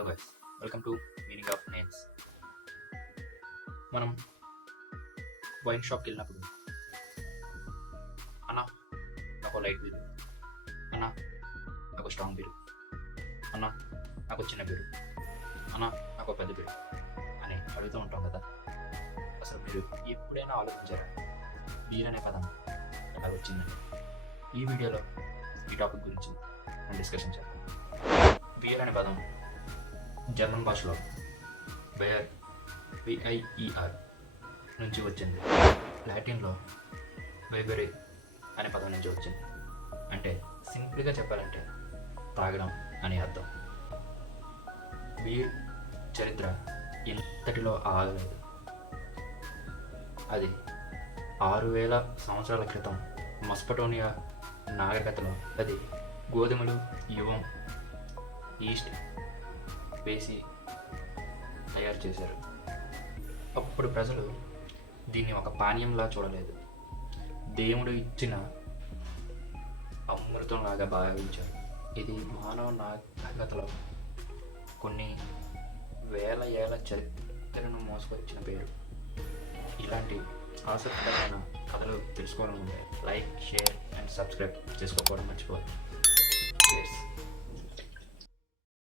Hello guys, welcome to meaning of names. మనం wine షాప్కి వెళ్ళినప్పుడు అన్న నాకు లైట్ బీరు, అన్న నాకు స్ట్రాంగ్ బీరు, అన్న నాకు చిన్న బీరు, అన్న నాకు పెద్ద బీరు అని అడుగుతూ ఉంటాం కదా. అసలు మీరు ఎప్పుడైనా ఆలోచించారా బీర్ అనే పదం ఎలా వచ్చిందని? ఈ వీడియోలో ఈ టాపిక్ గురించి మనం డిస్కషన్ చేద్దాం. బీర్ అనే పదం జర్మన్ భాషలో వేర్ విఐఈఆర్ నుంచి వచ్చింది. లాటిన్లో వైబెరీ అనే పదం నుంచి వచ్చింది. అంటే సింపుల్గా చెప్పాలంటే తాగడం అని అర్థం. బీర్ చరిత్ర ఇంతటిలో ఆగలేదు. అది 6000 సంవత్సరాల క్రితం మెసొపొటేమియా నాగరికతలో అది గోధుమలు, యువం, ఈస్ట్ వేసి తయారు చేశారు. అప్పుడు ప్రజలు దీన్ని ఒక పానీయంలా చూడలేదు, దేవుడు ఇచ్చిన అమృతంలాగా భావించారు. ఇది మానవ నాగరికతలో కొన్ని వేల ఏళ్ల చరిత్రను మోసుకొచ్చిన పేరు. ఇలాంటి ఆసక్తికరమైన కథలు తెలుసుకోవాలనుకుంటే లైక్, షేర్ అండ్ సబ్స్క్రైబ్ చేసుకోవడం మర్చిపోవద్దు.